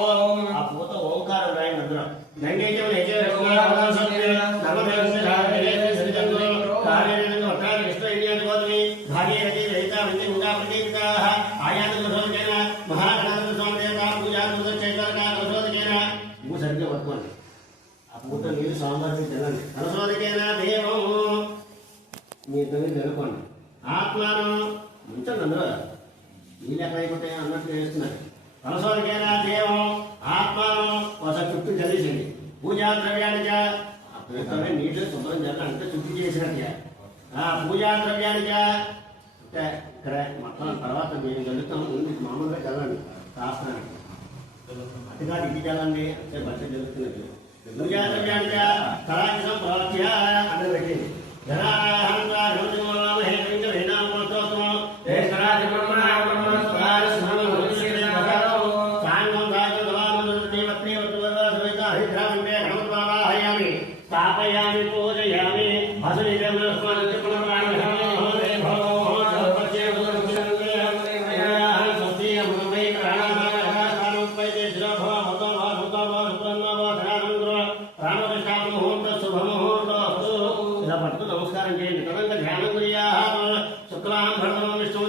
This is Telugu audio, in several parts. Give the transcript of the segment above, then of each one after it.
ఓం ఆత్మానం ఉంచండి అందరూ నీళ్ళు ఎక్కడైపోతాయి అన్నట్టు చేస్తున్నారు. కలసోదకైనా దేవం ఆత్మానం ఒకసారి చుట్టూ చదివేసింది. పూజా ద్రవ్యానిక నీళ్ళు శుభ్రం జరగ అంటే చుట్టూ చేసినట్టుగా పూజా ద్రవ్యానిక అంటే ఇక్కడ మొత్తం తర్వాత మేము జరుగుతాం. ముందు మామూలుగా చల్లండి శాస్త్రానికి అటుగా ఇంటికి వెళ్ళండి అంటే బట్ట జరుగుతున్నట్టు. పూజా ద్రవ్యానిక తరాక్షం ప్రవచ్య అంటే పెట్టింది. స్థాపయామి పూజయామి ఇలా పట్టు నమస్కారం చేయండి. తదంగా ధ్యానం గురియా శుక్లాం భర్తం విష్ణు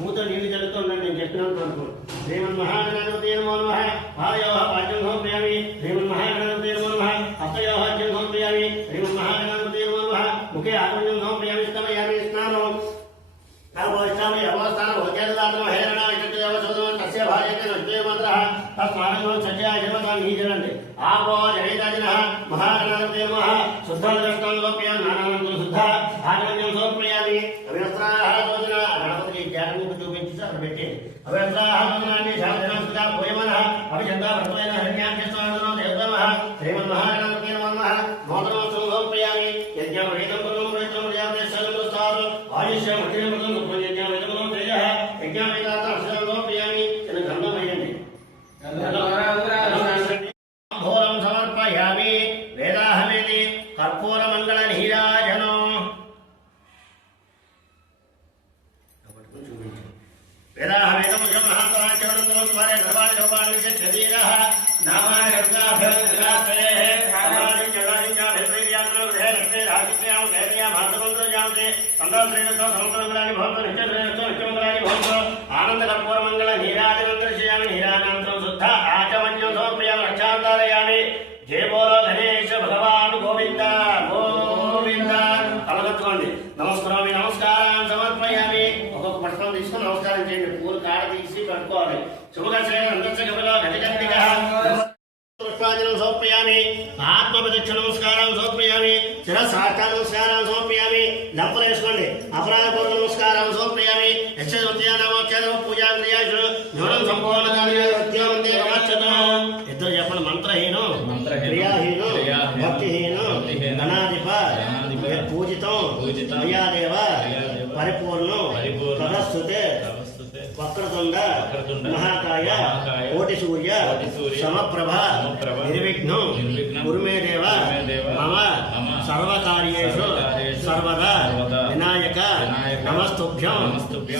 మూత నీళ్ళు జరుగుతుందండి. నేను చెప్పినంత వరకు శ్రీమన్మహాగణాధిపతే నమో నమః. పాదయోః పాద్యం సమర్పయామి. శ్రీమన్మహాగణాధిపతే నమో నమః. హస్తయోః అర్ఘ్యం సమర్పయామి. శ్రీమన్మహాగణాధిపతే నమో నమః. ముఖే ఆత్మన్యం సమర్పయామి. స్తమయామి స్నానం అవస్థామి అవస్థానం వకేదాత్మ హేరణ విచక్షయవసోదం తస్య భార్యతే నృత్య మంత్రః తస్మానం సజ్జాయ జన్మతాం నీజనండి. ఆపో జనితాజినః మహాగణాధిపతే నమః. శుద్ధం దృష్టం లోప్యామి నానానందం శుద్ధ ఆత్మన్యం సమర్పయామి. అవివస్త్రాః భోజన గణపతికి జ్ఞానముఖ చూపించి అక్కడ పెట్టి అవివస్త్రాః భోజనాన్ని శాస్త్రాంశగా పోయమనః అభిచందా భర్తమైన హరిణ్యాఖ్యస్వామినో దేవతమః. శ్రీమన్మహాగణాధిపతే నమో నమః. నూతనోత్సవం సమర్పయామి. యజ్ఞం వేదం పదం ప్రయత్నం ప్రజాపతి సర్వస్థానం ఆయుష్యం అఖిలం యజ్ఞం వేదం తేజః యజ్ఞం వేదాంత అక్షరం సమర్పయామి. చిన్న గంధం వేయండి. ఘోరం సమర్పయామి. వేదాహమేది కర్పూర మంగళ నీరాజనం వేదాహమేదం మహాత్మాచరణం ద్వారా గర్భాన్ని గర్భాన్ని శరీరః నామాని గర్భాభ్యర్థే నామాని జగదించాభిప్రియయాత్ర గృహే లక్ష్మే రాజిత్యాం వేదయా భారతమంత్రజాంతే సందాశ్రేణతో సమగ్రాన్ని భవంతు నిత్యశ్రేణతో నిత్యమంగళాన్ని భవంతు ఆనంద కర్పూర మంగళ నీరాజనం దర్శయామి. నీరాజనంతరం శుద్ధ ఆచమన్యం సమర్పయామి. రక్షాంతారయామి. జయ బోలో గణేశ భగవాన్ గోవింద గోవింద. కలగత్తుకోండి. నమస్కారం నమస్కారం సమర్పయామి. ఒక్కొక్క పట్టణం తీసుకుని నమస్కారం చేయండి. పూలు కాడ తీసి కట్టుకోవాలి. శుభకర్షణ అందర్శకలో గజగంటిక పుష్పాంజనం సమర్పయామి. ఆత్మప్రదక్షిణ నమస్కారం సమర్పయామి. శిరసాష్టాంగ నమస్కారం సమర్పయామి. లంపలు వేసుకోండి. అపరాధపూర్వ నమస్కారం సమర్పయామి. యక్షోత్యానామోక్షేదం పూజాంద్రియాశు న్యూనం సంపూర్ణకార్యమందే రమాక్షతం. ఇద్దరు చెప్పండి. మంత్రహీనం క్రియాహీనం భక్తిహీనం గణాధిప పూజితం మయాదేవ పరిపూర్ణం తదస్తుతే వక్రతుండ మహాకాయ కోటి సూర్య సమప్రభ నిర్విఘ్నం కురుమే దేవ మమ సర్వకార్యేషు సర్వదా వినాయక నమస్తుభ్యం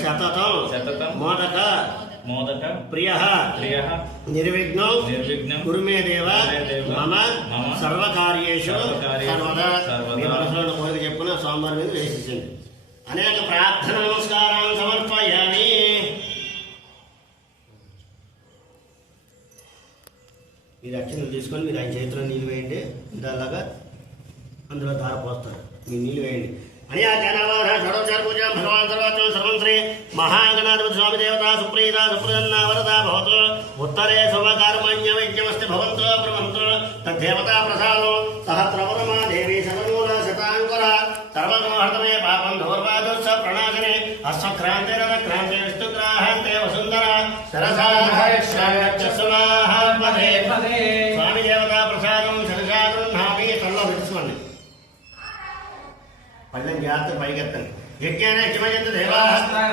శతతం మోదక ప్రియ నిర్విఘ్నం కురుమే దేవ మమ సర్వకార్యేషు సర్వదా. మీ మనసులో కోరిక చెప్పున సోమవారం మీద వేసేసింది. అనేక ప్రార్థన నమస్కారాన్ని సమర్పయామి. ఈ రక్షణలు తీసుకొని మీరు ఆయన చేతిలో నీళ్ళు వేయండి. ఇలాగా అందులో ధార పోస్తారు. మీరు నీళ్ళు వేయండి. అనియా జ్ఞానవాద షోడోపచార పూజ భగవాన్ సర్వోత్తమ సర్వం శ్రీ మహాగణాధిపతి స్వామి దేవత సుప్రీత సుప్రసన్న వరద భవతు. ఉత్తరే శుభకర్మణ్య వైద్యమస్తి భవంతో ప్రవంతో తద్దేవతా ప్రసాదం సహస్రవరమా దేవి సర్వమూల శతాంకుర సర్వసంహర్తమే పాపం దౌర్వాదోత్స ప్రణాశనే అశ్వక్రాంతే రథక్రాంతే విష్ణుగ్రాహంతే వసుంధర సరసాహరిష్యాయ స్వామి దేవతా ప్రసాదం శిరసా గృహ్ణామి. కొంచెం జాగ్రత్త పైకెత్తండి. యజ్ఞాన యజమయంత దేవాః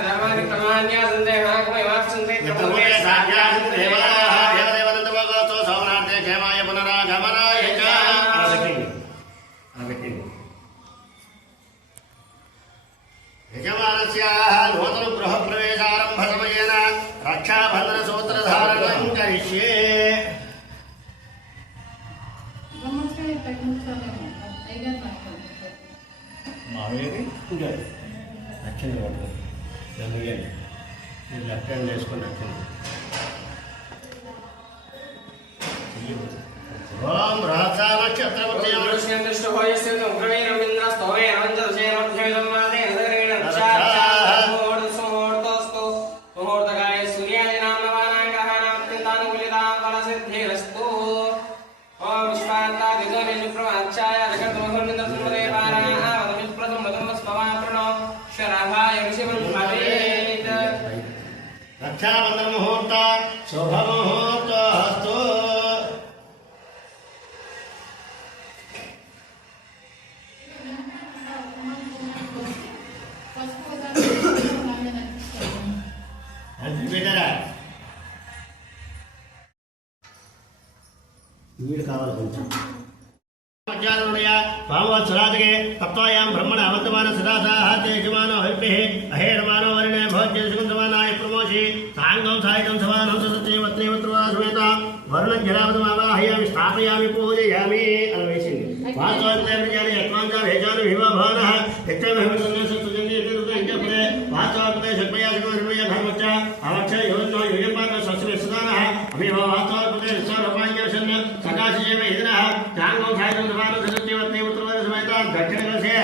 ధర్మాని ప్రమాణ్యా సందేహాకమై వాసంతే త్రిపురే సాధ్యాసంత దేవాః దేవదేవనంత భగవతో సౌనార్థే క్షేమాయ పునరాగమనాయ చ. యజమానస్యాః నూతన గృహ ప్రవేశారంభ సమయేన రక్షాబంధన సూత్రధారణం కరిష్యే. రక్షణ లెఫ్ట్ హ్యాండ్ వేసుకొని రక్షణ. ఓం రాజా నక్షత్ర రక్షాబంధన ముహూర్త శుభ ముహూర్త హస్తు. వీడు కావాలి కొంచెం. పామవత్సరాజకే తత్వాయాం బ్రహ్మణ అవంతమాన సదాసాహ యజమానో హరిభిః అహేడమానో వరిణే భోజ్యసుకుంతమానాయ ప్రమోషి సాంగం సాయుధం సమానం సతేవత్రేవత్రవాసమేత వరుణం జలావతమావాహయామి స్థాపయామి పూజయామి అని వేసింది. వాస్తవాన్ని యత్వాంచ భేజాను విభావన యత్నమహిమసన్యాసే వాస్తవాత్మే షట్మయాసకమహిమయ ధర్మచ్చ అవక్ష యోజనో యోజన్పాత సస్యదాన అభివ వాస్తవాత్మే విశ్వరూపాంజన సకాశేవ ఇదన సాంగం సాయుధం సమానం సతేవత్రేవత్రవాసమేత దక్షిణకలశే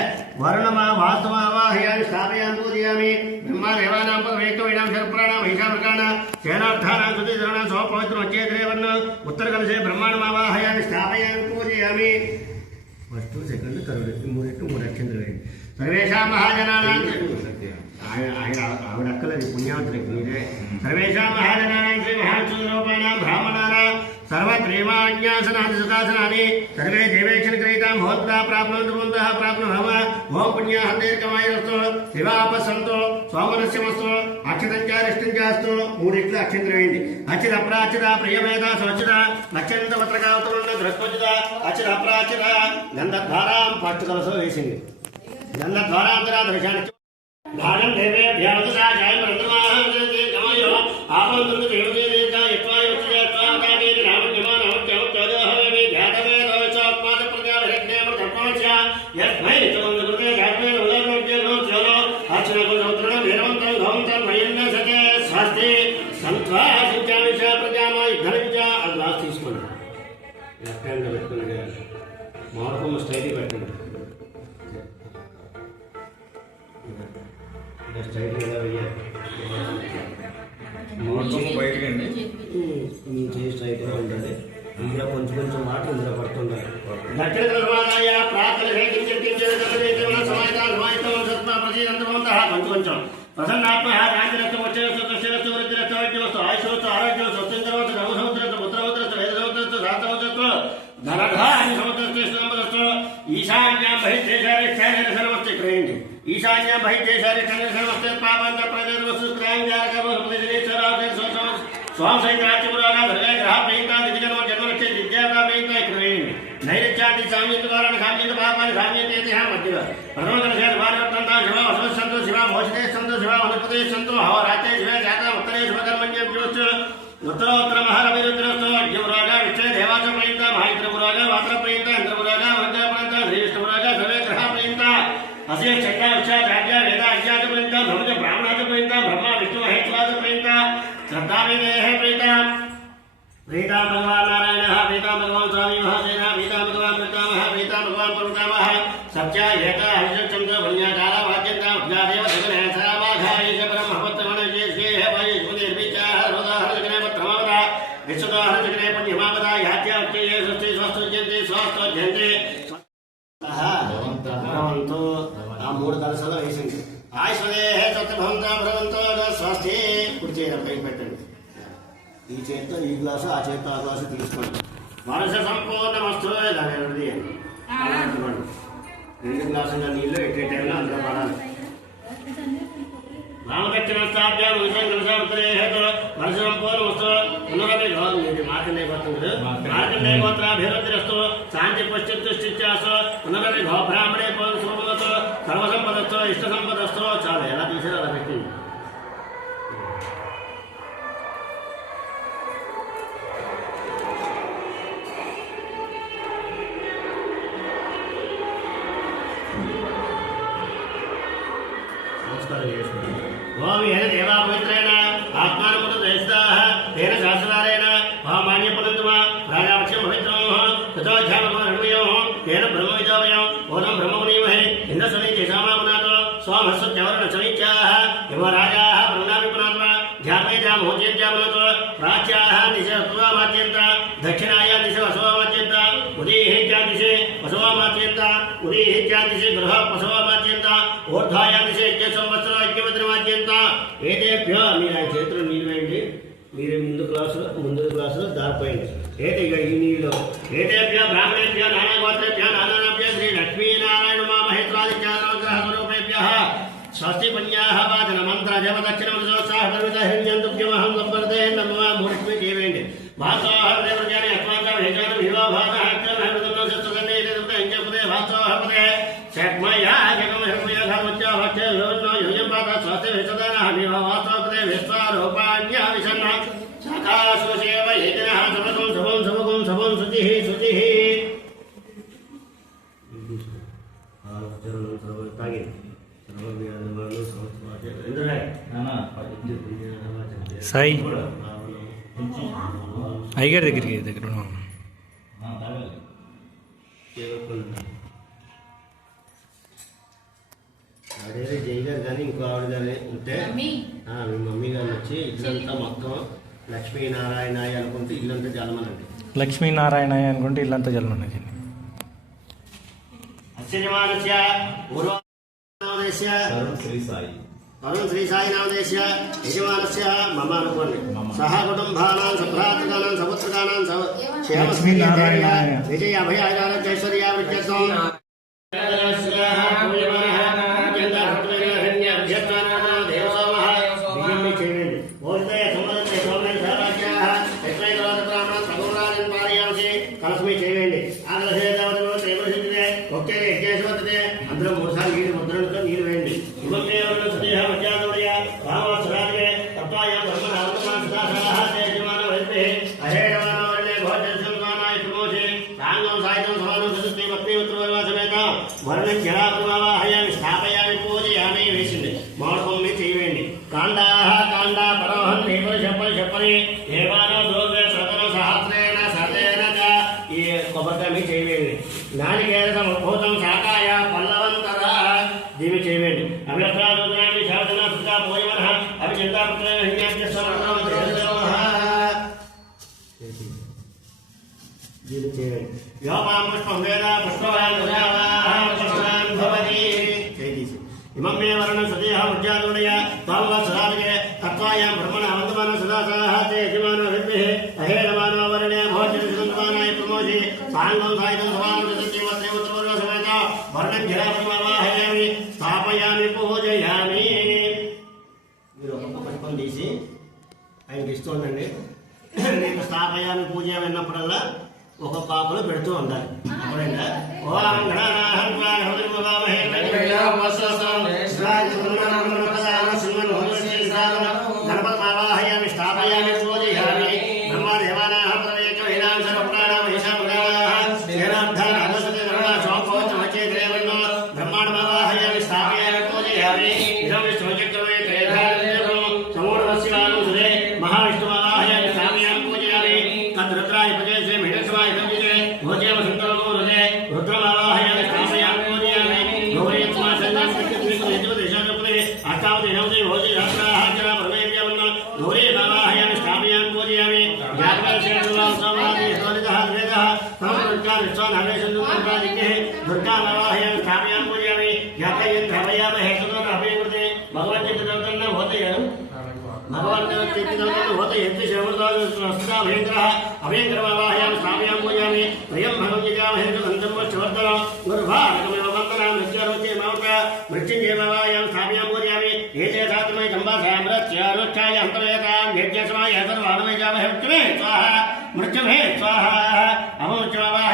వరుణమా వాస్తవావాహయామి స్థాపయామి పూజయామి బ్రహ్మా దేవానాం పదవేకవైనాం శరప్రాణాం ఐషామృకాణ సేనార్థానాం సుతీధరణాం సోపవిత్రం వచ్చేద్రేవన్న ఉత్తర కలశే బ్రహ్మాండమావాహయామి స్థాపయామి పూజయామి. ఫస్ట్ సెకండ్ థర్డ్ మూడు అక్షంతలు వేయండి. సర్వేషాం మహాజనానాం ఆవిడ అక్కలేదు పుణ్యావతులకి మీరే. సర్వేషాం మహాజనానాం శ్రీ మహాచంద్రోపాణాం బ్రాహ్మణానాం సర్వత్రేమాన్యాసనాని సుఖాసనాని సర్వే దేవేక్షణ గ్రహీతాం భవత్తా ప్రాప్నువంతు భవంతః ప్రాప్నుమః. ఓం పుణ్యాః దీర్ఘమాయురస్తు శివాపసంతో సోమనస్యమస్తు అక్షతంచారిష్టంచాస్తు. మూడిట్లు అక్షంతలు వేయండి. అచిత అప్రాచిత ప్రియమేధ స్వచ్ఛత నక్షంత పత్రకావతులున్న దృష్పచిత అచిత అప్రాచిత గంధద్వారాం పట్టు కలసో వేసింది. గంధద్వారాంతరా దర్శానికి భాగం దేవే భ్యావతరా జాయం రంధ్రమాహం గమయో ఆపంతంత దేవదేక యత్వాయోత్యాత్వాదాగే రామజ్ఞమాన అవత్యవత్యోదోహమే ధ్యాతమే రవచాత్మాద ప్రజావహజ్ఞేమ ధర్మోచ యత్మై చంద్రకృతే ఘాత్మే ఉదర్మజ్ఞో చలో అర్చనకులౌత్రణ వీరవంతం గౌంతం మయన్న సతే స్వస్తి సంత్వా సంచావిష ప్రజామా ధనంచ. ఆ గ్లాస్ తీసుకోండి. లెఫ్ట్ హ్యాండ్లో పెట్టుకుని మారుకొమ్మ స్టైల్ పెట్టండి. స్టైల్ ఎలా వేయాలి స్ట్రైట్గా ఉంటుంది. ఇందులో కొంచెం కొంచెం వాటర్ ఇందులో పడుతుండాలి. దక్షిణ నిర్మాణాయ ప్రాతల కొంచెం కొంచెం ప్రసన్నాత్మ కాంతిరత్వం వచ్చేస్తు కృష్ణరస్తు వృద్ధిరస్తు వైద్యవస్తు ఆయుషవస్తు ఆరోగ్యవస్తు స్వతంత్రవస్తు నవసముద్రస్తు పుత్రవద్రస్తు వేదసముద్రస్తు శాస్త్రవద్రస్తు ధనధాని సముద్రస్తు ఈశాన్యాం బహిర్దేశారిష్టానిరసనమస్తే క్రయండి. ఈశాన్యాం బహిర్దేశారిష్టానిరసనమస్తే పాపంత ప్రజర్వస్తు క్రయంజారకర్వసుప్రతిశ్వరాజ స్వాం సైతాచిపురాగా ధర్వే గ్రహ ప్రయుక్త దిజగనో జన్మనక్షే విద్యాగా ప్రయుక్త క్రయండి. నైరుత్యాది సామ్యంత ద్వారా సామ్యంత పాపాన్ని సామ్యంతే మధ్యలో ప్రథమకలశే భారతంతా శివ వసంతు శివ భోషితే సంతు శివ వనపదే సంతు హోరాతే శివ జాత ఉత్తరే శివకర్మణ్యం చూస్తూ ఉత్తరోత్తర మహారవిరుద్రస్తు అజ్ఞపురాగా విష్ణు దేవాచ ప్రయుక్త మహాఇంద్రపురాగా వాత్ర ప్రయుక్త ఇంద్రపురాగా వంద ప్రయుక్త శ్రీవిష్ణుపురాగా సర్వే గ్రహ ప్రయుక్త అసే చండ ఉష ప్రాజ్ఞ వేద అజ్ఞాత ప్రయుక్త బ్రహ్మజ బ్రాహ్మణాచ ప్రయుక్త బ్రహ్మ విష్ణు మహేశ్వరాచ ప్రయుక్త శ్రద్ధావిదేహ ప్రయుక్త ప్రీతా భగవాన్ నారాయణ ప్రీతా భగవాన్ స్వామి మహాసేన ప్రీతా భగవాన్ పితామహ ప్రీతా భగవాన్ పరుతామహ సత్య ఏక హరిచంద్ర పుణ్యకాల వాద్యంత ఉద్గాదేవ జగనే సరావాఘాయేష బ్రహ్మపత్రమణ విశేషే వైష్ణునిర్విచార హృదహరజగనే పత్రమవద విశ్వదాహరజగనే పుణ్యమావద యాత్యాఖ్యే స్వస్తి స్వస్తుజ్యంతి స్వస్తుజ్యంతి. భగవంతో ఆ మూడు కలసలు వేసింది. ఆయుష్మదేహ సత్యభవంతో భగవంతో స్వస్తి. కుడి చేయడం పైకి పెట్టండి. ఈ చేతితో ఈ గ్లాసు ఆ చేతితో ఆ గ్లాసు తీసుకోండి. మనసు సంపూర్ణ వస్తువు 2 గ్లాసుల నీళ్ళు ఎట్టే టైంలో అందులో పడాలి. రామదక్షిణాభ్యాం వర్షం పూర్వస్తు పునరపి మార్కండే గోత్రుడు మార్కండే గోత్రాభివృద్ధిరస్తు శాంతి పశ్చిత్యాసు పునరపి బ్రాహ్మణే శుభమస్తు సర్వసంపదస్తు ఇష్ట సంపదస్తు. చాలు ఎలా తీసారో అలా పెట్టింది. ఓం ఏన దేవా పవిత్రేణ ఆత్మానుమత దేశదాః తేన శాస్త్రారేణ మహామాన్య పునంతుమ రాజావక్ష్యం పవిత్రం తథోధ్యామయోః తేన బ్రహ్మ విజావయం ఓం బ్రహ్మమునీమహే ఇంద్రసమే చేశామాపునాతో స్వామస్వత్యవరణ సమీత్యాః యువ రాజాః బ్రహ్మణాపి పునాత్మ ధ్యామేజామోజ్యంత్యామనతో ప్రాచ్యాః దిశ వసువామాచ్యంత దక్షిణాయ దిశ వసువామాచ్యంత ఉదీహేత్యా దిశే వసువామాచ్యంత ఉదీహేత్యాదిశే గృహ వసువామాచ్యంత ఊర్ధ్వాయాదిశే యజ్ఞ సంవత్సర ఐక్యవద్రమాచ్యంత. ఏదేభ్యో మీరు ఆ చేతులు నీళ్ళు వేయండి. మీరు ముందు గ్లాసులో దారిపోయింది. ఏది ఇక ఈ నీళ్ళు ఏదేభ్యో బ్రాహ్మణేభ్యో నానాగోత్రేభ్యో నానాభ్యో శ్రీ లక్ష్మీనారాయణ మా మహేశ్వరాదిత్యానుగ్రహస్వరూపేభ్యः స్వస్తి పుణ్యాః వాచన మంత్ర జపదక్షిణ మనసోత్సాహ పరిమిత హిరణ్యంతుభ్యమహం సంపర్దే నమః మూర్తి చేయండి. భాసోహదేవజాని అస్మాకం హేజాన వివాభాసః అక్షరహృదన్న శస్త్రసన్నే దేవత ఇంజపదే భాసోహపదే శక్మయా జగమ హృదయ ధర్మత్యా భక్తే యోనో యోయం పాత స్వస్తి విసదనః వివాభాసోపదే విశ్వారూపాణ్య విసన్న సకాశోసేవ ఏతనః శుభం శుభం శుభం శుభం శుచిః శుచిః. సాయి అయ్యగారి దగ్గరికి అదే జై గారు కానీ ఇంకో ఆవిడ కానీ ఉంటే మీ మమ్మీ గారు వచ్చి ఇల్లంతా మొత్తం లక్ష్మీనారాయణ అనుకుంటే ఇల్లంతా జలమనండి. లక్ష్మీనారాయణ అనుకుంటే ఇల్లంతా జలం ఉన్నది. అశ్చర్యమానస్య పూర్వదేశ అరుణ్ శ్రీ సాయి నామదేశ యజమానస్య మమ అనుకోండి సహ కుటుంబానాం సభ్రాతృకానాం సపుత్రకానాం క్షేమస్మినారాయణ విజయ అభయ ఐశ్వర్య విద్యత్వం కలసమి చేయండి. అందులో 3 సార్లు నీళ్ళు ముద్రలతో నీళ్ళు వేయండి. వర్ణం జలాపవాహయాన్ని స్థాపయాన్ని పూజయామి వేసింది. మామిడి చేయండి. కాండాహ కాండా పరోహం నీకులు చెప్పని దేవానో దోష సతన సహస్రేణ సతేన ఈ కొబ్బరికాయ చేయండి. నానికేత భూతం శాఖాయ పల్లవంతర దీన్ని చేయండి. అభిప్రాయాన్ని శాసన సుఖ పోయమన అవి చింతాపత్ర దీన్ని చేయండి. వ్యోపాం పుష్పం వేద పుష్పవాన్ భవతి ఇమం మే వర్ణ సదేహ ఉజ్జాదోడయ తామ సదాగే తత్వాయాం బ్రహ్మణ అవంతమాన సదాసాహ తే యజమానో విద్మహే అహేరమానో వర్ణే భోజన సుగంధమానాయ ప్రమోషి సాంగం సాయుధం సమానం సత్యవత్రే ఉత్తరవర్గ సమేత వర్ణం జలాపవాహయామి స్థాపయామి పూజయామి. మీరు ఒక్కొక్క పుష్పం తీసి ఆయనకి ఇస్తుందండి. నీకు స్థాపయామి పూజ విన్నప్పుడల్లా ఒక్కొక్క ఆకులు పెడుతూ ఉండాలి. అప్పుడైనా ఓం గణపతివాహయామి స్థాపయామి పూజయామి బ్రహ్మదేవానా ప్రవేక బ్రహ్మాండవాహయామి స్థాపయామి పూజయామి ఇదం విష్ణుచక్రమే సమూఢవస్యాను సురే మహావిష్ణువాహయామి స్థాపయామి పూజయామి తద్రుద్రాయ ప్రదేశే మిడస్వాయ సంజితే భోజేమ సంకల్పో రుదే రుద్రమావాహయామి స్థాపయామి పూజయామి గౌరీయత్మా సంగం అష్టావతి నవతి భోజి యాత్రాః జన ప్రవేద్యవన్న గౌరీమావాహయామి స్థాపయామి పూజయామి జాగ్రత్తేషువాసవాది హరితః వేదః సమృద్ధ్యా విశ్వానవేశందుర్గాదికే దుర్గామావాహయామి స్థాపయామి పూజయామి యాకయం ధవయామహే సుతోన అభివృద్ధి భగవద్గీతన హోతయం భగవద్గీతన హోతయత్తి శమృతాది స్వస్తా భయంకరః అభయంకరమావాహయామి స్థాపయామి పూజయామి ప్రియం భగవద్గీతామహే సంతం చవర్ధన గురుభారకమివ వందనామి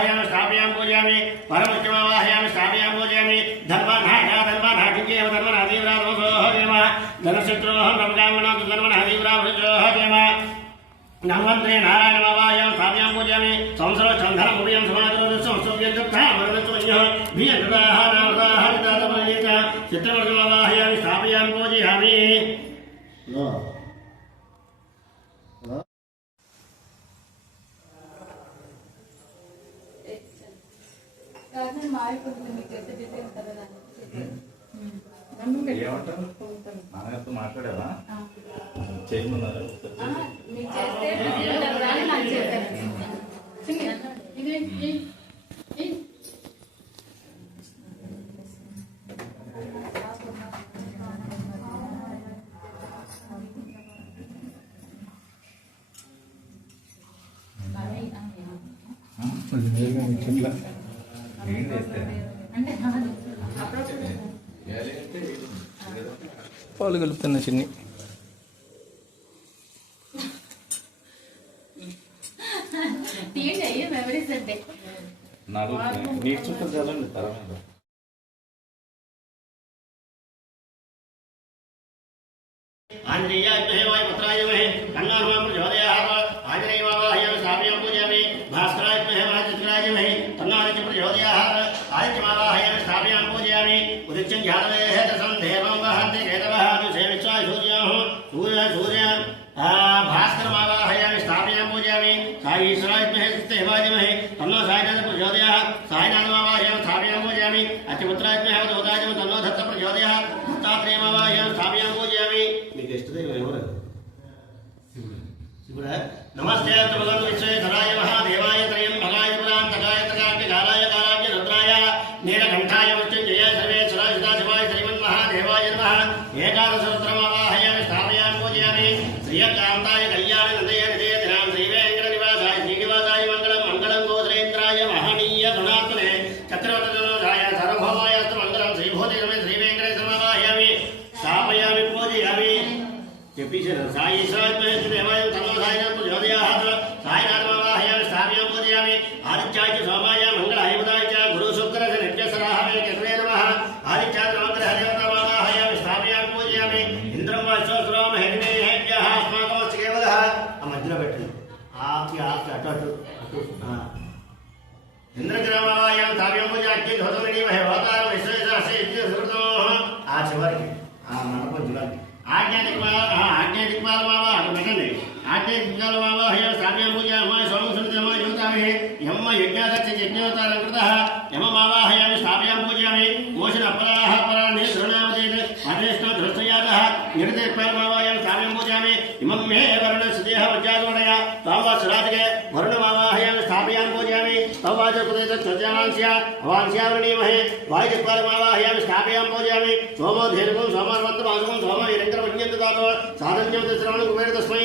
वाहयामि स्थापयामि पूजयामि परमुच्चम वाहयामि स्थापयामि पूजयामि धर्मनाकिंचेव धर्मनादीव्रामसोह देव धनशत्रोः नवकामनाथ धर्मनादीव्रामसोह देव नमस्ते नारायण वाहयामि स्थापयामि पूजयामि संसरो चंदनं मुडियं समादरो संसोभ्यं तथा वरदत्वन्यः भियन्दाहारावदाहरितातमनित चित्रवर्गम वाहयामि स्थापयामि पूजयामि నాన్నగారితో మాట్లాడావా చేయమన్నారా ఏం చేస్తే పాలు కలుపుతున్న చిన్ని నాకు నీకు చుట్టూ చాలండి తర్వాత आंजनेयाय वाय पुत्राय महे कन्नार्मा प्रचोदयात् आंजनेय वाहयामि स्थापयामि पूजयामि भास्कराय वाय चित्राय महे तन्नादित्य प्रचोदयात् आदित्य वाहयामि स्थापयामि पूजयामि उदित्यं ज्ञानवेह तसं देवं वहन्ति केतवः सेवित्वाय सूर्यः सूर्य भास्कर वाहयामि स्थापयामि पूजयामि साई ईश्वराय देवाय महे तन्नो साईनाथ प्रचोदयात् साईनाथ वाहयामि स्थापयामि पूजयामि अच्युतपुत्राय दोदाय तन्नो दत्त प्रचोदयात् दत्तात्रेय वाहयामि स्थापयामि पूजयामि नमस्ते भगवान विश्वेश्वराय महादेवाय त्रयं भगाय पुरान्तकाय तकाग्य कालाय कालाग्य रुद्राय नीलकण्ठाय मृत्युञ्जयाय सर्वेश्वराय सदाशिवाय श्रीमन्महादेवाय नमः एकादशरुद्रमावाहयामि स्थापयामि पूजयामि श्रियकान्ताय कल्याण नन्दय निधये दिनां श्रीवेङ्कटनिवासाय श्रीनिवासाय मङ्गलं मङ्गलं गोश्रेन्द्राय महनीय गुणात्मने चक्रवर्तनोजाय सार्वभौमाय मङ्गलं श्रीभूतिरमे श्रीवेङ्कटेश्वरमावाहयामि स्थापयामि पूजयामि साई ईश्वराय देवाय तन्नो साईनाथ प्रचोदयात् साईनाथ वाहयामि स्थापयामि पूजयामि आदित्याय सोमाय मंगलाय बुधाय च गुरु शुक्र नित्यसराः केतवे नमः आदित्याय नवग्रह देवता वाहयामि स्थापयामि पूजयामि इंद्रं वाश्वसुराम हेदिनेभ्यः अस्माकमस्य केवलः मध्यలో పెట్టండి ఆకి అటు అటు ఇంద్రగ్రహ వాహయామి स्थापयामि पूजयामि ధ్వజమణి వహవాతారం విశ్వేశ్వరస్య ఇత్యసృతో ఆ చివరికి ఆ మండపం చివరికి आज्ञा दिक्पाल बाबा बैठे आज्ञा दिक्पाल बाबा हे स्थापयामि पूजयामि सोम सुन्दरम युतामि यम यज्ञादक्ष यज्ञोत्तरकृतः यम बाबा हयामि स्थापयामि पूजयामि मोशन अपराः अपराणि धृणावदेन अधेष्ट धृष्टयादः निर्देशपाल बाबा हयामि स्थापयामि पूजयामि इमं मे वर्ण सुदेह वज्रादवडया तावा सुराजगे वर्ण बाबा हयामि स्थापयामि पूजयामि तवाज प्रदेश चर्चावांस्या अवांस्यावरणीमहे वायु दिक्पाल बाबा हयामि स्थापयामि पूजयामि सोमो धेनुकं सोमर्वन्त वासुकं सोम यरंत्रमज्ञन्तदातो साधन्यं श्रवणं कुबेर तस्मै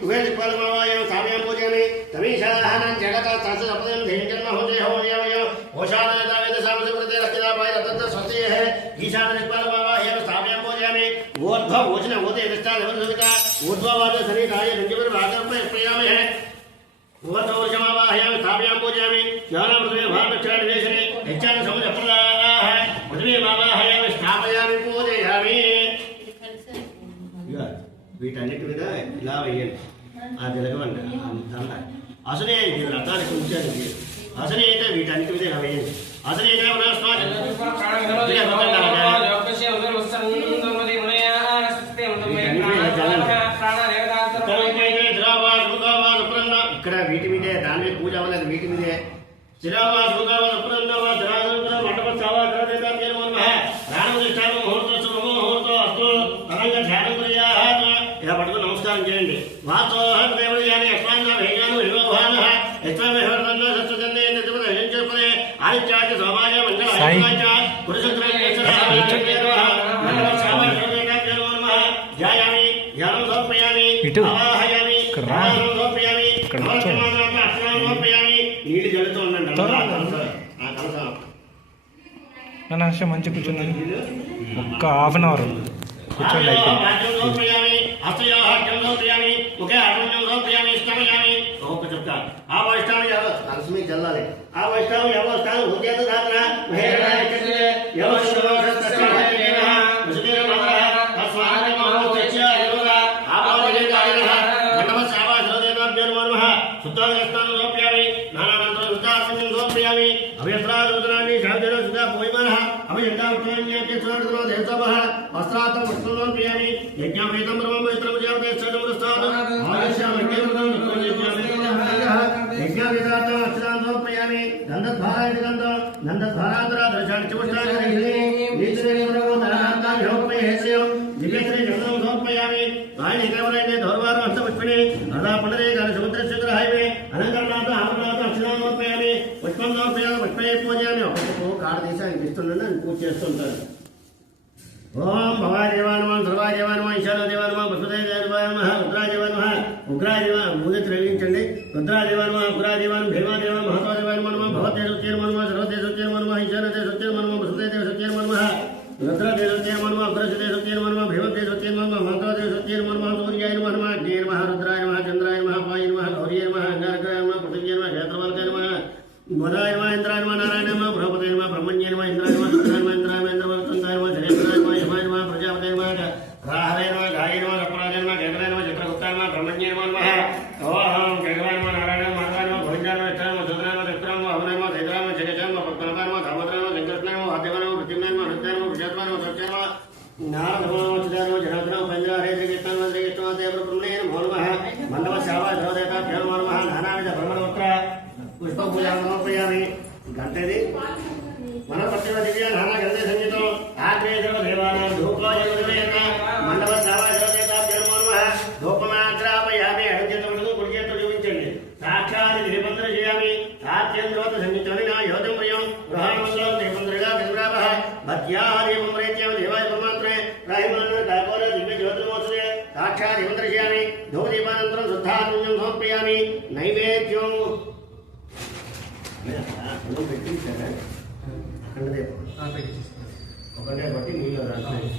कुबेर दिक्पालमावाय स्थापयामि पूजयामि तमीशानां जगता तत्सपदं धेनुजन्म होते होमयवय ओषादयता वेद सामसुकृते रक्षितापाय रतत स्वस्ति है ईशान दिक्पालमावाय स्थापयामि पूजयामि ऊर्ध्व भोजन होते विष्टा नवसुविता ऊर्ध्ववाद शरीराय रंजवर भागं प्रयामि है ऊर्ध्ववर्षमावाय स्थापयामि पूजयामि ज्ञानामृतमे भारतक्षाणवेशने यच्चान समुद्रप्रदाः पृथ्वी मावाय स्थापयामि पूजयामि వీటన్నిటి మీద ఇలా వేయండి ఆ తిరగమండి దండ అసలే ఇది రథానికి ఉంచాను అసలే అయితే వీటన్నిటి మీద ఇలా వేయండి అసలే ఇక్కడ వీటి మీదే దాని మీద పూజ అవ్వలేదు వీటి మీదే మండపం చాలా ఇలా పట్టుకుని నమస్కారం చేయండి వాస్తవం దేవుడు కానీ ఎక్స్పాన్ వేగాను విలోభాన ఎక్స్పాన్ సత్యజన్నే ఆదిత్యాచ సోమాయ మంగళ ధ్యాయామి ధ్యానం సమర్పయామి ఆవాహయామి సమర్పయామి సమర్పయామి నీళ్ళు జల్లుతూ ఉండండి మంచిగా కూర్చున్నాను ఒక్క హాఫ్ అన్ అవర్ కూర్చోండి అయిపోయింది హస్తయోః అర్ఘ్యం సమర్పయామి ముఖే అర్ఘ్యం సమర్పయామి స్థాపయామి ఒక్కొక్క చెప్తాను ఆ వైష్ణవం ఎవరు నరసింహ జల్లాలి ఆ వైష్ణవం ఎవరు స్థానం ఉద్యత దాతన మహేరాయ ఎవరు అభ్యస్రాన్ని శాంతిగా పోయిమన అభయంతాంసమః వస్త్రార్థం పుష్పం ప్రియామి యజ్ఞామృతం బ్రహ్మ పవిత్రం యజ్ఞామృతార్థం అక్షరాంతం ప్రియామి నందద్వారాయ గంధం నందద్వారాంతరా దివ్యశ్రీ జగదం సమర్పయామి వాణి కేవలైన దౌర్వారం హస్తపుష్పిణి అదా పునరే గాలి సముద్రశేఖర హైవే అనంతరనాథ ఆమరనాథ అక్షరాన్ని సమర్పయామి పుష్పం సమర్పయామి పుష్పే పూజయామి ఒక్కొక్క కాడ తీసి ఆయన ఇస్తుండీ అని పూజ చేస్తుంటారు. ఓం భవాయ దేవాయ నమః సర్వాయ దేవాయ నమః ఈశాన్య దేవాయ నమః బృహస్పతి దేవాయ నమః రుద్రాయ దేవాయ నమః ఉగ్రాయ దేవాయ మూలెత్తి వెలిగించండి. రుద్రాయ దేవాయ నమః ఉగ్రాయ దేవాయ భీమా దేవాయ మహత్వ దేవాయ నమః భవతే సత్యేన నమః సర్వతే సత్యేన నమః ఈశాన్య సత్యేన నమః బృహస్పతి సత్యేన నమః రుద్రదే సత్యేన నమః ఉగ్రదే సత్యేన నమః భీమతే సత్యేన నమః మహత్వదే సత్యేన నమః సూర్యాయ నమః అగ్నేయ నమః రుద్రాయ నమః చంద్రాయ నమః పాయ నమః గౌరీయ నమః అంగారకాయ నమః పృథివ్యాయ నమః క్షేత్రపాలకాయ నమః మదాయ నమః ఇంద్రాయ నమః నారాయణ నమః బృహపతే నమః బ్రహ్మణ్యాయ నమః ఇంద్రాయ నమః రుద్రాయ నమః ఇంద్రాయ నమః ఇంద్రవతంకాయ నమః జనేంద్రాయ నమః యమాయ నమః ప్రజాపతే నమః రాహరే నమః గాయ నమః కపరాజ నమః కేకరాయ నమః చక్రగుప్తాయ నమః బ్రహ్మణ్యాయ నమః ఓం కేకరాయ నమః నారాయణ నమః మాధవాయ నమః గోవిందాయ నమః ఇష్టాయ నమః సుధనాయ నమః రుద్రాయ నమః అవనాయ నమః దైతాయ నమః జగతాయ నమః పద్మనాభాయ నమః దామోదరాయ నమః వెంకటేశ్వరాయ నమః వాద్యమాయ నమః వృత్తిమాయ నమః నృత్యాయ నమః విజయాత్మాయ నమః సత్యాయ నమః నారదమోచిదానో జనార్దనో పంజారే శ్రీకృష్ణ శ్రీకృష్ణ దేవ బ్రహ్మణే నమో నమః మండవ శావ దేవదేత నమో నమః నానావిధ బ్రహ్మణోత్ర పుష్ప పూజ సమర్పయామి. గంటది మన పశ్చిమ దివ్య నానా గంధ సంగీతం ఆగ్నేయ దేవాలయం ధూపోజన మండవ శావ దేవదేత నమో నమః ధూపమాగ్రాపయామి. అడుగుచేతులు కుడి చేతులు చూపించండి. సాక్షాత్ దీపంత్ర చేయామి. సాత్యంద్రోత సంగీతం నా యోధం ప్రియం గృహామంగళం దీపంత్రగా చంద్రాభ భద్యాదీపం ప్రేత్యం దేవాయ పరమాత్రే రాహిమన్న కాకోర దివ్య జ్యోతిర్మోత్సవే సాక్షాత్ దీపంత్ర చేయామి. ధూపదీపానంతరం శుద్ధాత్మ్యం సమర్పయామి. నైవేద్యం పెట్టించారా ఒకటే బట్టి నీళ్ళు రాస్తాయి.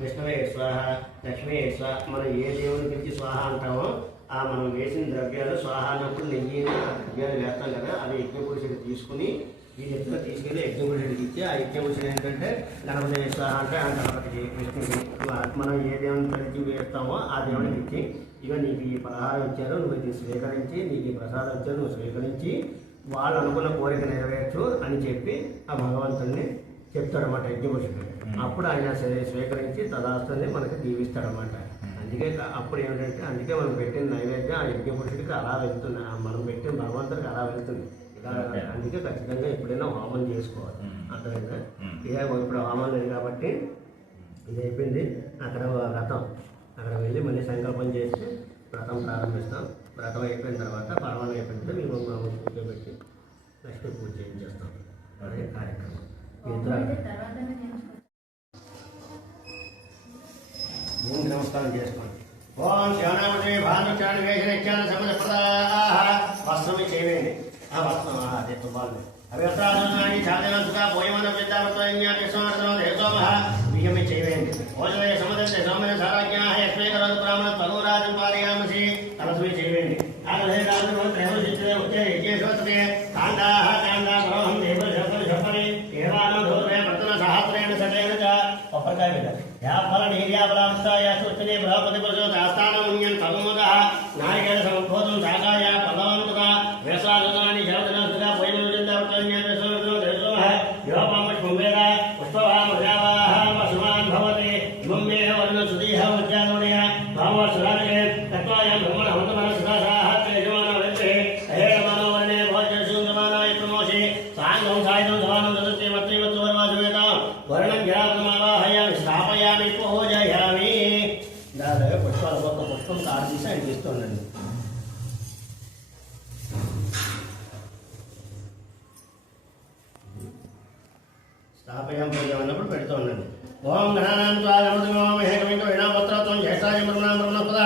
విష్ణువే స్వాహ లక్ష్మీ స్వాహ. మనం ఏ దేవుని గురించి స్వాహ అంటామో ఆ మనం వేసిన ద్రవ్యాలు స్వాహ అన్నప్పుడు నెయ్యి ద్రవ్యాలు వేస్తాం కదా, అవి యజ్ఞపురుషుడు తీసుకుని ఈ ఎత్తులో తీసుకెళ్ళి యజ్ఞపురుషుడికి ఇచ్చి ఆ యజ్ఞపురుషుడు ఏంటంటే గణపతి స్వాహ అంటే ఆ గణపతికి విష్ణుకి మనం ఏ దేవుని గురించి వేస్తామో ఆ దేవునికి ఇచ్చి ఇక నీకు ఈ పలహారం ఇచ్చారు నువ్వు ఇది స్వీకరించి, నీకు ఈ ప్రసాదం ఇచ్చారు నువ్వు స్వీకరించి వాళ్ళు అనుకున్న కోరిక నెరవేర్చు అని చెప్పి ఆ భగవంతుడిని చెప్తాడనమాట యజ్ఞపురుషుడు. అప్పుడు ఆయన స్వీకరించి తదాస్తుని మనకి దీవిస్తాడనమాట. అందుకే అప్పుడు ఏమిటంటే అందుకే మనం పెట్టిన నైవేద్యం ఆ యజ్ఞపురుషుడికి అలా వెళ్తుంది, మనం పెట్టిన భగవంతుడికి అలా వెళ్తుంది. ఇలా అందుకే ఖచ్చితంగా ఎప్పుడైనా హోమం చేసుకోవాలి. అర్థమైందా? ఇక ఇప్పుడు హోమం లేదు కాబట్టి ఇది అయిపోయింది. అక్కడ వ్రతం అక్కడ వెళ్ళి మళ్ళీ సంకల్పం చేసి వ్రతం ప్రారంభిస్తాం. వ్రతం అయిపోయిన తర్వాత పర్వాణం అయిపోయిన తర్వాత మేము కూర్చోబెట్టి నెక్స్ట్ పూజ చేయించేస్తాం. అదే కార్యక్రమం. భూమి నమస్కారం చేసుకోండి. ఓం శివనామదే భానుచాని వేషనిత్యాన్ని సమజపదాహ వస్త్రమి చేయండి. ఆ వస్త్రం అదే తుబాలు అవ్యస్త్రాన్ని ఛాదనంతుగా పోయమన విద్యామత్వజ్ఞాతేశ్వరో దేశోమః బియ్యమి చేయండి. భోజనయ సమదంతే సోమన సారాజ్ఞా యస్మేకరోజు బ్రాహ్మణ తనూరాజం పాదయామసి తలస్మి చేయండి. ఆగలే రాజు త్రయోదశిత్రే ఉచ్చే యజ్ఞేశ్వరతే కాండాః కాండా ప్రవహం దేవ శపరి శపరి ఏవానో ధోరే ప్రతన సహస్రేణ సటేన చ ఒక్కకాయ మీద యా ఫల నీర్యా బలాంస్తాయ సుచ్చనే బృహపతి పురుషో ఆస్థానం మున్యన్ తమోదః నాయకేన సమభూతం సాగాయ పదవంతుగా వేసాదనాని జలదనసుగా పోయమనుజంత జ్ఞాతేశ్వరో దేశోమః యోపమష్మవేద పుష్పవామజావాహ వసుమాన్ భవతి ఇమం మే వర్ణ సుదీహ ఉద్యానోనయ భామవసురాజే తత్వాయ బ్రహ్మణ హంతమన సదాసాహ తేజమాన వెత్తే అహేడమానో వర్ణే భోజ్యశూంగమానాయ ప్రమోషి సాంగం సాయుధం సమానం దదత్తే మత్రివత్తు వర్వాజువేత వర్ణం జ్ఞాపకమావాహయామి స్థాపయామి పూజయామి. దాదాపు పుష్పాలు ఒక్కొక్క పుష్పం కారు తీసి ఆయన తీస్తుండండి. స్థాపయం పూజ అన్నప్పుడు పెడుతూ ఉండండి. ఓం గణానాంత్వాగమతమోమహేకమింకవినాపత్రత్వం జ్యేష్ఠాయ బ్రహ్మణపద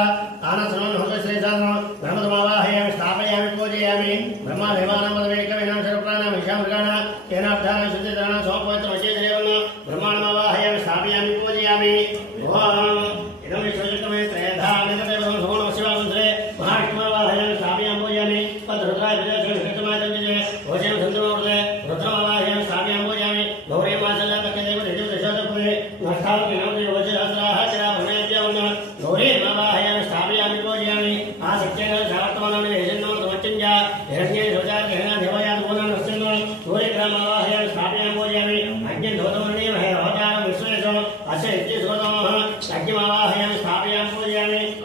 ఆనసనం హృదయశ్రేషాసనం గణపతమావాహయామి స్థాపయామి పూజయామి. బ్రహ్మ దేవానాం పదవేక వినాశరప్రాణం విషామృగాణ కేనార్థ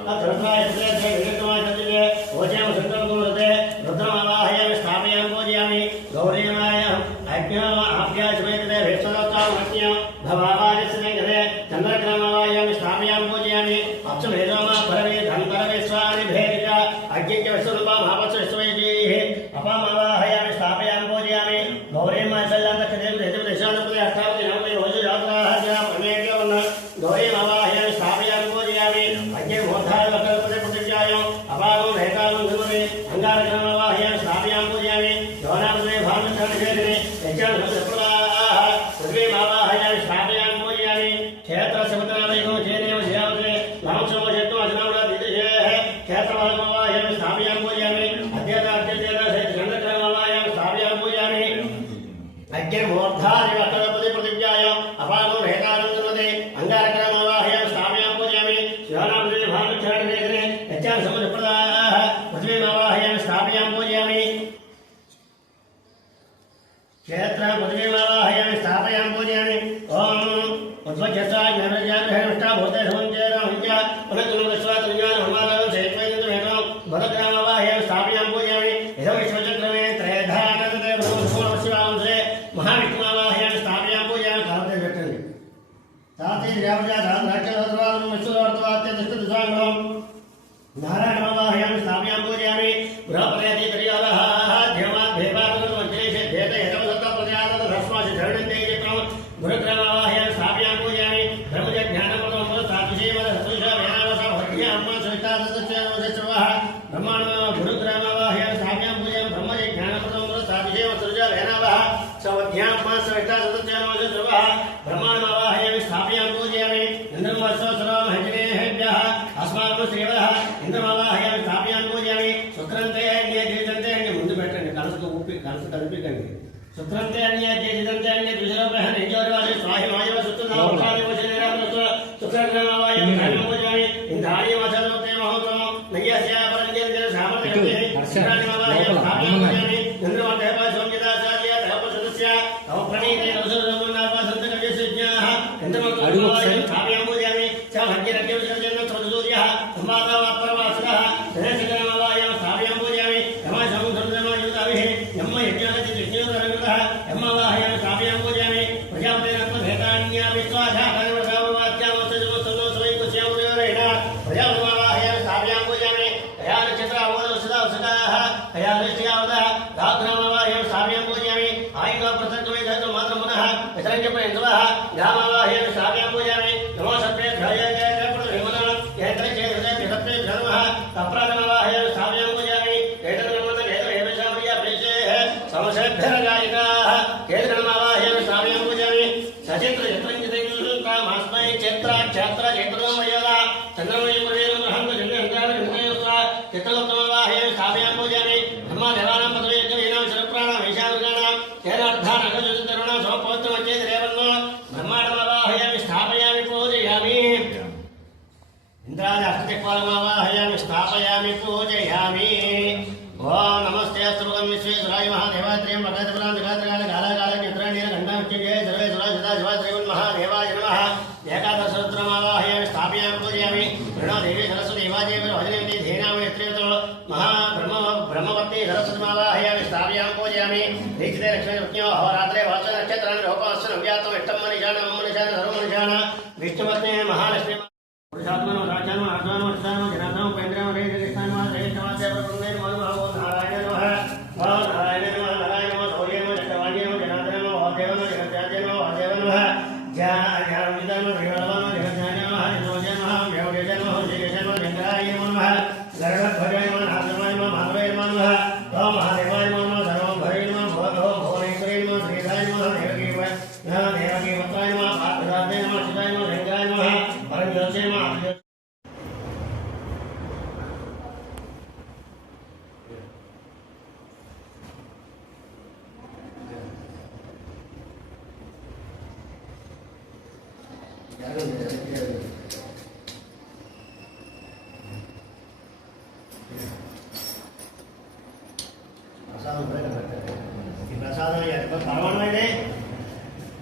तद्रुद्राय श्रीलक्ष्मी विष्णुवाय सत्यजे ओजयं सुन्दरगुणते रुद्रमावाहयामि स्थापयामि पूजयामि गौरीमाय आप्याश्वेतते विष्णुलोकावज्ञ भवावाय स्नेहते चन्द्रग्रामवाहयामि स्थापयामि पूजयामि अप्समेधोमा परमे धनपरमे स्वानि भेदिका अज्ञेय विष्णुरूपा महावत्स विश्वैजीः अपामावाहयामि स्थापयामि पूजयामि गौरीमाय सल्लान्तकदेव देवदेशानुपदे अष्टावति नवति ओजो जात्राः जना प्रमेयवन गौरीमावाहयामि स्थापयामि पूजयामि अज्ञे मोधाय वकल्पते प्रतिज्ञाय अपागं हेतालं धर्ममे अंगारग्रामवाहयामि स्थापयामि पूजयामि योनापदे भानुचरणेदिने यज्ञं सप्रदाः पृथ्वीमावाहयामि स्थापयामि पूजयामि क्षेत्रसमुद्रालयो जेनेव जयावते लांसो जत्तो अजनावला दिदेः क्षेत्रमावाहयामि स्थापयामि पूजयामि अद्यताद्यतेन चन्द्रग्रामवाहयामि स्थापयामि पूजयामि अज्ञे मोधाय वकल्पते प्रतिज्ञाय अपागं हेतालं धर्ममे अंगारग्रामवाहयामि स्थापयामि पूजयामि योनापदे भानुचरणेदिने यज्ञं सप्रदाः पृथ्वीमावाहयामि स्थापयामि पूजयामि क्षेत्र पृथ्वीमावाहयामि स्थापयामि पूजयामि ओम उद्वज्जस्वाय नैवेद्याग्रहणष्टा भूते समञ्चेरमञ्च पुनर्जन्मदस्वातुज्ञान हनुमानं सेत्वैन्द्रमेकं वदग्रामवाहयामि स्थापयामि पूजयामि इदं विश्वचक्रमे त्रयधानन्दे ब्रह्मशिवांसे महाविष्णुमावाहयामि स्थापयामि पूजयामि कालते व्यक्तन्ति ताते व्यावजा धाराक्षसर्वादं विश्ववर्तवात्यतिष्ठदिशाङ्गं नारायणमावाहयामि स्थापयामि पूजयामि बृहपदेति त्रियोदः ध्यमाद्भेपादमज्जनेशे धेत हेतवदत्तप्रजातः रस्मासि धरणन्तेजक्रम गुरुग्रामवाहयामि स्थापयामि पूजयामि ब्रह्मज्ञानप्रदं सात्विषेमदसुषा व्यावसा भक्त्याम्मा सवितादत्तस्यावदस्सवः ब्रह्माण्डं गुरुग्रामवाहयामि स्थापयामि पूजयामि ब्रह्मज्ञानप्रदं सात्विषेमदसुषा व्यावः सवध्याम्मा सवितादत्तस्यावदस्सवः ब्रह्माण्डमावाहयामि स्थापयामि पूजयामि इन्द्रमवत्सवसर्वं हजनेभ्यः अस्माकं श्रीवरः इन्द्रमावाहयामि स्थापयामि पूजयामि शुक्रान्ते अन्ये जीवितन्ते अन्ये ముందు పెట్టండి కలసకు ఊపి కలస కలిపికండి शुक्रान्ते अन्ये जीवितन्ते अन्ये द्विजरोपः निजोरवादे स्वाहिमायव सुत्रनामकाले वचनेरामृत शुक्रग्रामवाहयामि स्थापयामि पूजयामि इंद्राणि वचनोक्ते महोत्सवं नयस्या परञ्जन्ते सामर्थ्यते शुक्राणिमावाहयामि स्थापयामि पूजयामि इन्द्रमदेव संयदाचार्य देवपसदस्य तव प्रणीते नवसरनापासन्तकव्यसज्ञाः इन्द्रमदेवाय स्थापयामि पूजयामि च भग्यरज्ञविसर्जनं त्वदसूर्यः संवादावात्परवासुरः गणेशग्रामवाहयामि स्थापयामि पूजयामि यमसमुद्रमयुताभिः यम्म यज्ञानति कृष्णोदरङ्गतः यम्मावाहयामि स्थापयामि पूजयामि प्रजापतिरत्नभेदान्या विश्वाधाकर्मकामवाक्यामोत्सवोत्सवैकुस्यामुदयोरेण प्रजापतिमावाहयामि स्थापयामि पूजयामि कयानक्षत्रावोदवसदावसदाः कयादृष्ट्यावदः राग्रामवाहयामि स्थापयामि पूजयामि आयुधप्रसक्तमे धर्ममात्रमुनः यतरञ्जपयन्त्वः ग्रामवाहयामि स्थापयामि पूजयामि नमो सत्रेभ्यः जय जय जय प्रभुविमनः यत्रैश्चैर्हृदयत्रिसत्रे धर्मः तप्रातमवाहयामि स्थापयामि पूजयामि समसेभ्यर्गायिकाः केतगणमावाहयामि स्थापयामि पूजयामि सचित्र यत्रञ्चितैकामास्मै क्षेत्र क्षेत्र क्षेत्रमयदा चन्द्रमयपुरेणहं जन्यहङ्गारगणयोस्वा चित्रगुप्तमावाहयामि स्थापयामि पूजयामि ब्रह्मदेवानां पदवीयज्ञानां शरप्राणां वैशाखगानां तेनार्थानघचतरुणां समपवित्रमच्चेतिरेवन्नो ब्रह्माण्डमावाहयामि स्थापयामि पूजयामि इन्द्राजाष्टचक्वालमावाहयामि स्थापयामि पूजयामि ओम नमस्ते अस्तुभं विश्वेश्वराय महादेवात्र्यं भगवद्भ्रां जगात्रकालकालज्ञत्राणीरघण्टामुच्चये सर्वे सुराजिता शिवाश्रीवन् महादेवाय नमः एकादशरुद्रमावाहयामि स्थापयामि पूजयामि प्रणोदेवी सरस्वती वाजेभिर्भजनेति धेनामयत्रेतो महाब्रह्मवत्नी सरस्वतीमावाहयामि स्थापयामि पूजयामि दीक्षिते लक्ष्मीज्ञो अहोरात्रे वासो नक्षत्राणि लोकाश्च नव्यात्तम इष्टं मनिषाण मनिषाण सर्वमनिषाण विष्णुपत्नी महालक्ष्मी पुरुषात्मनो राजानो आत्मानो अर्थानो जनार्दनो पेन्द्रानो रेजकृष्णानो श्रेष्ठमास्य प्रपुण्येन मधुमहो नारायण नमः नारायण नमः नारायण नमः सौर्य नमः चक्रवाणी नमः जनार्दन नमः वादेव नमः जगत्याज्य नमः वादेव नमः ज्ञानविद नमः श्रीवल्लभ नमः जगज्ञानी नमः हरिसोजय नमः व्योमकेश नमः श्रीकेश नमः शंकराय नमः गरुडध्वजाय नमः नाथमाय नमः माधवाय नमः ओम महादेवाय नमः सर्वं भरे नमः भुवनेश्वराय नमः श्रीधाय नमः देवकी वत्साय नमः पार्थदाय नमः शिवाय नमः शंकराय नमः परमज्योतिषे नमः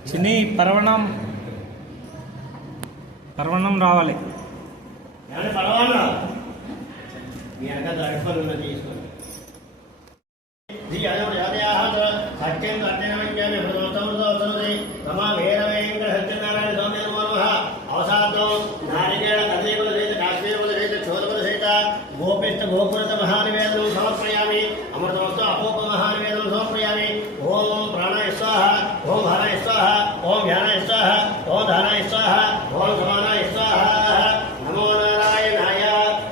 చిన్ని పర్వణం రావాలి పర్వాణం మీ వెనక అడుపలు ఉన్నది తీసుకోండి. సత్యం అర్థనమంజామి హృదోత్తమృతోత్తమది రమా వీరవేంద్ర సత్యనారాయణ స్వామి నమః. అవసాదం నారికేళ కదలీపద సహిత కాశ్మీరపద సహిత చోదపద సహిత గోపిష్ట గోపురత మహానివేదనం సమర్పయామి. అమృతమస్తు అపోప మహానివేదనం సమర్పయామి. ఓం ప్రాణాయ స్వాహ, ఓం భారాయ స్వాహ, ఓం ధ్యానాయ స్వాహ, ఓం ధానాయ స్వాహ, ఓం సమానాయ స్వాహ. నమో నారాయణాయ.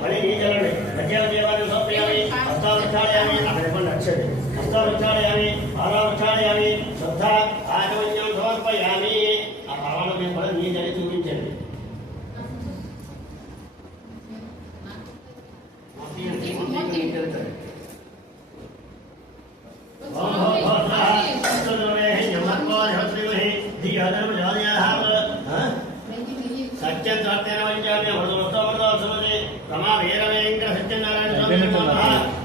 మళ్ళీ ఈ జలండి మధ్యాహ్నం సమర్పయామి. హస్తావృక్షాళయామి. అక్కడ నచ్చండి. హస్తావృక్షాళయామి, పాదావృక్షాళయామి. శుద్ధ ఆచమన్యం సమర్పయామి. ఆ పరమాణం మీద కూడా నీ జరి చూపించండి. సత్యం సత్యనారాయణ రమా వీరవేంద్ర సత్యనారాయణ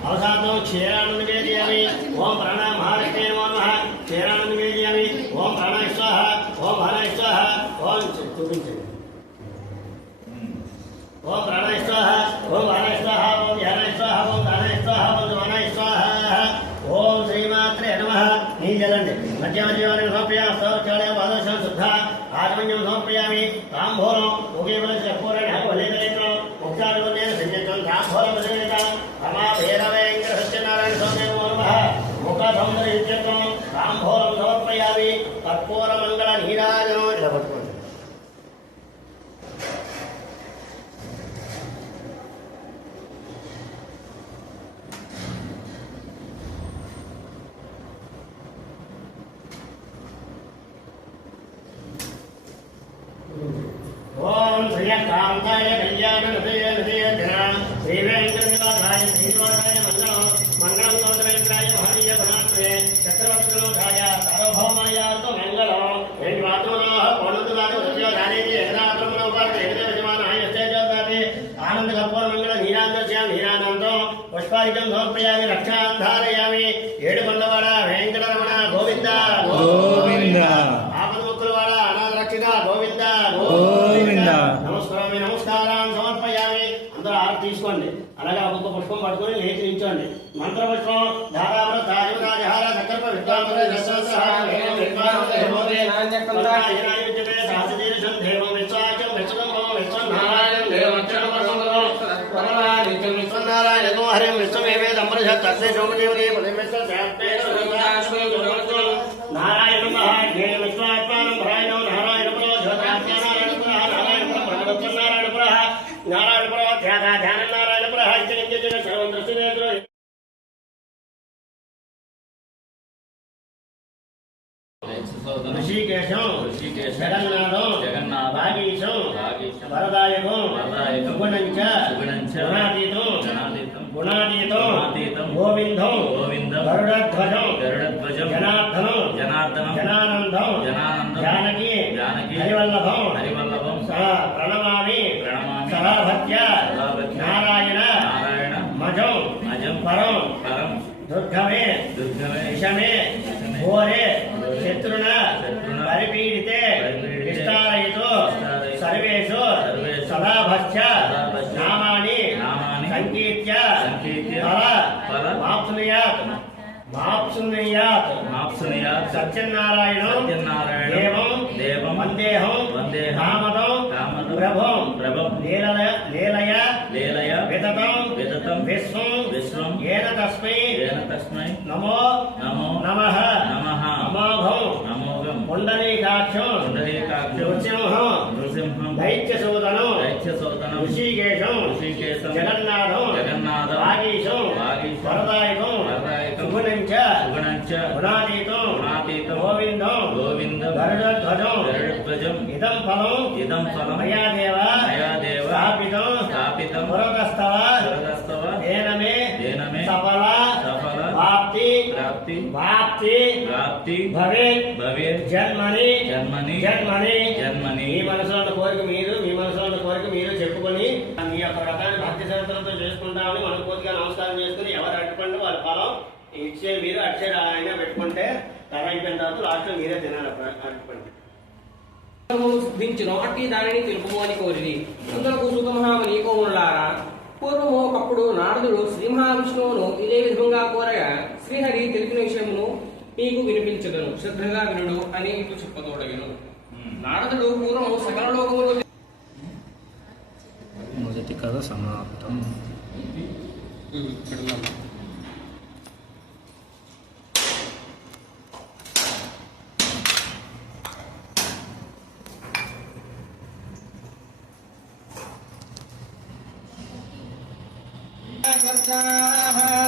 అవసాదం క్షీరానంద వేదయామి. ఓం ప్రాణ మహాలక్ష్మీ నమః. క్షీరానంద వేదయామి. ఓం ప్రాణాయ స్వాహ, ఓం భారాయ స్వాహ, ఓం చూపించండి. ఓం ప్రాణాయ స్వాహ, ఓం భారాయ స్వాహ, ఓం ధ్యానాయ స్వాహ, ఓం ధానాయ స్వాహ, ఓం సమానాయ స్వాహ. ఓం శ్రీమాత్రే నమః. నీ జలండి మధ్యమధ్యవాన్ని సమర్పయామి. హస్తావృక్షాళయామి, పాదోషం శుద్ధ ఆచమన్యం సమర్పయామి. తాంబూలం ఒకే పూరణి హలేదనేత్రం ముఖ్యాధిపత్యేన సంయుక్తం తాంబూలం వదిలేత రమా భైరవేంద్ర సత్యనారాయణ స్వామి నమః. ముఖ సౌందర్యత్వం తాంబూలం సమర్పయామి. కర్పూర మంగళ నీరాజనం. ఇలా పట్టుకోండి. ఓం శ్రీకాంతాయ కళ్యాణ హృదయ హృదయ శ్రీవేంకటనివాసాయ శ్రీనివాసాయ మంగళం. మంగళం గౌతమేంద్రాయ మహనీయ గుణాత్రే చక్రవర్తిలోకాయ సార్వభౌమాయ మంగళం. రెండు మాతృలో పౌర్ణతులాది ఉద్యోగానికి ఎగరాత్రమున ఉపాధి ఎగదేవజమానాయ శ్రేజోదాతి ఆనంద కర్పూర మంగళ నీరాంధ్రస్యాం నీరానందం పుష్పాధికం సమర్పయామి. రక్షాధారయామి. ఏడుకొండవాడ వెంకటరమణ గోవింద గోవింద. ఆపదముక్కులవాడ అనాథ రక్షిత గోవింద గోవింద. నమస్కారం నమస్కారం సమర్పయామి. అందరూ ఆరు తీసుకోండి. అలాగే ఒక్కొక్క పుష్పం పట్టుకొని లేచి నిల్చోండి. మంత్ర పుష్పం ధారావర తాజహార సంకల్ప హరిం విశ్వమేవే సంప్రజ తస్య సోమదేవదే నారాయణ మహాజ్ఞే విశ్వాత్మానం భరాయణ నారాయణ నారాయణపుర ధ్యాన నారాయణపుర సర్వం దృష్టినేత్ర ఋషికేశం జగన్నాథం భాగీశం వరదాయకం గుణాతీతం గోవిందం గరుడధ్వజం జనార్దనం జనానందం జానకి హరివల్లభం ప్రణమామి సదాభక్త్య నారాయణ మజం పరం దుర్గమే విషమే ఘోరే శత్రున పరిపీడితే విస్తారయతో సర్వేషు సదాభక్త్య నామాని సంకీర్త్య ఫల మాప్సునయాత్ సత్యనారాయణం దేవం వందేహం కామదం ప్రభం లీలయ వితతం విశ్వం ఏన తస్మై నమో నమః అమోఘం పుండరీకాక్షం నృసింహం దైత్యసూదనం ఋషికేశం జగన్నాథం భాగీశం వరదాయకం సుగుణంచ గుణాతీతం గోవిందం గరుడధ్వజం ఇదం ఫలం మయా దేవ స్థాపితం పురతస్తవ ఏనమే సఫల ప్రాప్తి భవేత్ జన్మని మీ మనసులో ఉన్న కోరిక మీరు చెప్పుకొని మీ యొక్క రకాన్ని భక్తి శ్రద్ధలతో చేసుకుంటామని మనస్ఫూర్తిగా నమస్కారం చేసుకుని ఎవరు అట్టుకోండి వాళ్ళ ఫలం ఇచ్చే మీరు అచ్చే ఆయన పెట్టుకుంటే టైం అయిపోయిన తర్వాత లాస్ట్ మీరే తినాలి అట్టుకోండి. సిద్ధించును అట్టి దానిని తెలుపుమని కోరిది. అందరకు సుఖమహామని కోములారా పూర్వము ఒకప్పుడు నారదుడు శ్రీ మహావిష్ణువును ఇదే విధంగా కోరగా శ్రీహరి తెలిపిన విషయమును నీకు వినిపించదను, శ్రద్ధగా వినుడు అని ఇట్లు చెప్పతోడగను. నారదుడు పూర్వము సకల లోకములు మొదటి కథ సమాప్తం. శ్రీమాన్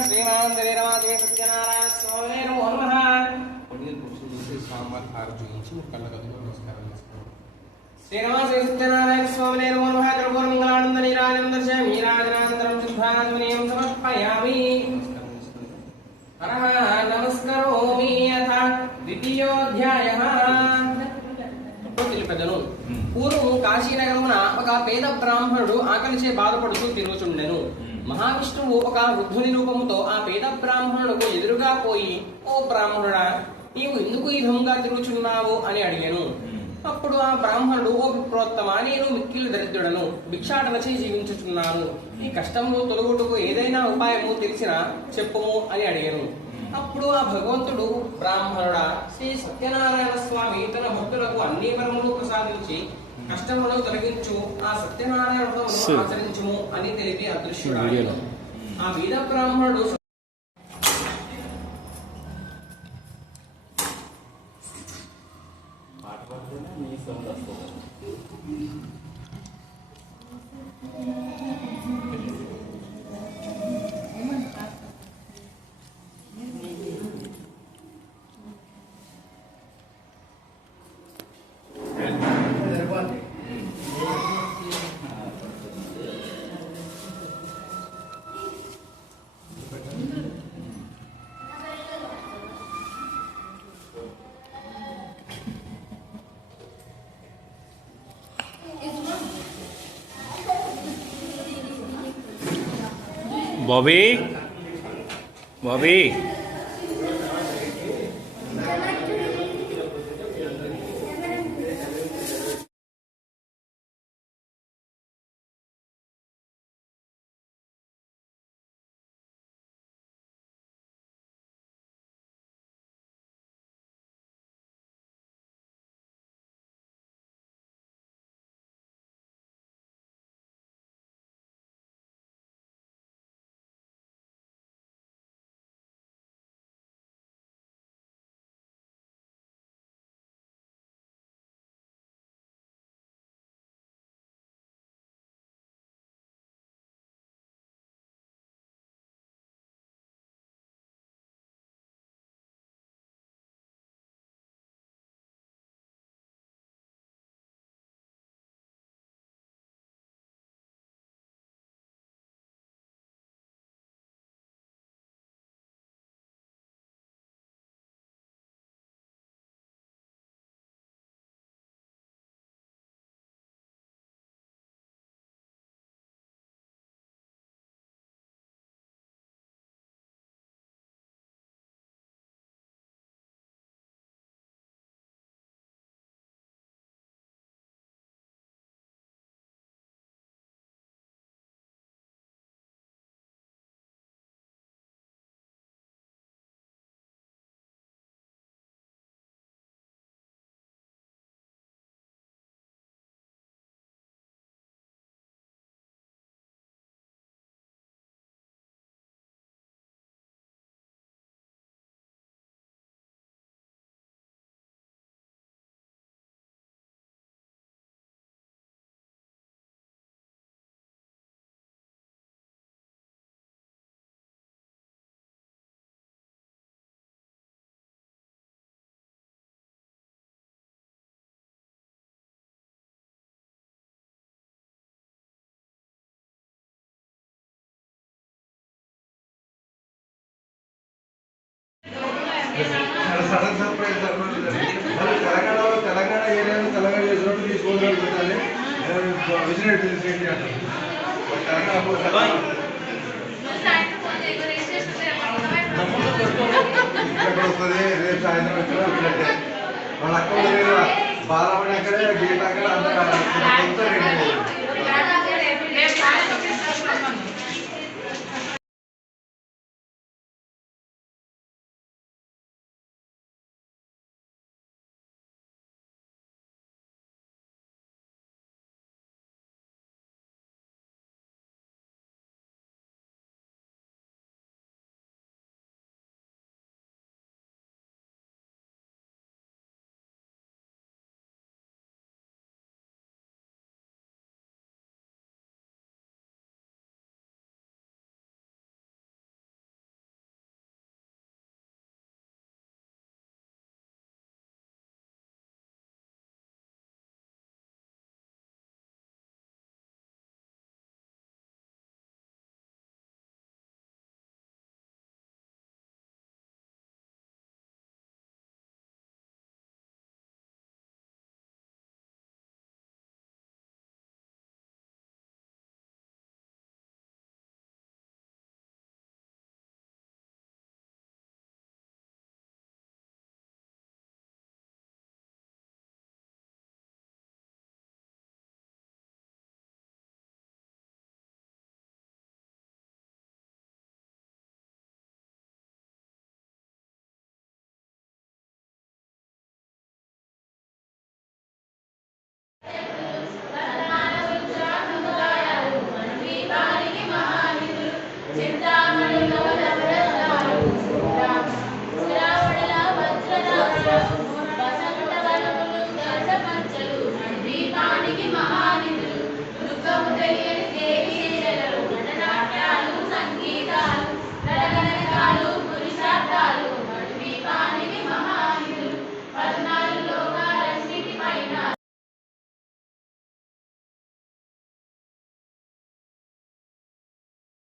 శ్రీరామాదేవి సత్యనారాయణ స్వామి నమో నమః. శ్రీరామ సత్యనారాయణ స్వామి నమో నమః. కర్పూరమంగళానంద నీరాజనం దర్శయామి. నీరాజనానంతరం శుద్ధాచమనీయం సమర్పయామి. హరః నమస్కరోమి యథ ద్వితీయోధ్యాయః. తెలిపెదను. పూర్వము కాశీనగరమున ఒక పేద బ్రాహ్మణుడు ఆకలిచే బాధపడుతూ తిరుగుచుండెను. మహావిష్ణువు ఒక వృద్ధుని రూపముతో ఆ పేద బ్రాహ్మణులకు ఎదురుగా పోయి, ఓ బ్రాహ్మణుడా, నీవు ఎందుకు ఈ విధంగా తిరుగుచున్నావు అని అడిగాను. అప్పుడు ఆ బ్రాహ్మణుడు, ఓ విప్రోత్తమ, నేను మిక్కిలి దరిద్రుడను, భిక్షాటన చేసి జీవించుచున్నాను. ఈ కష్టము తొలగుటకు ఏదైనా ఉపాయము తెలిసినా చెప్పుము అని అడిగాను. అప్పుడు ఆ భగవంతుడు, బ్రాహ్మణుడా, శ్రీ సత్యనారాయణ స్వామి తన భక్తులకు అన్ని వరములు ప్రసాదించి కష్టములను తొలగించు, ఆ సత్యనారాయణ వ్రతమును ఆచరించుము అని తెలిపి అదృశ్యుడాయను. ఆ వీర బ్రాహ్మణుడు బాబీ బాబీ సడన్ సర్ప్రైజ్ తెలంగాణ ఏరియాలో తెలంగాణ చేసినట్టు తీసుకోవాలి విజినెట్ తీసుకెళ్ళి అంటారు ఎక్కడ వస్తుంది రేపు సాయంత్రం వచ్చినా వాళ్ళ అక్కడ బాలమణి అక్కడే గీత అక్కడ అంతా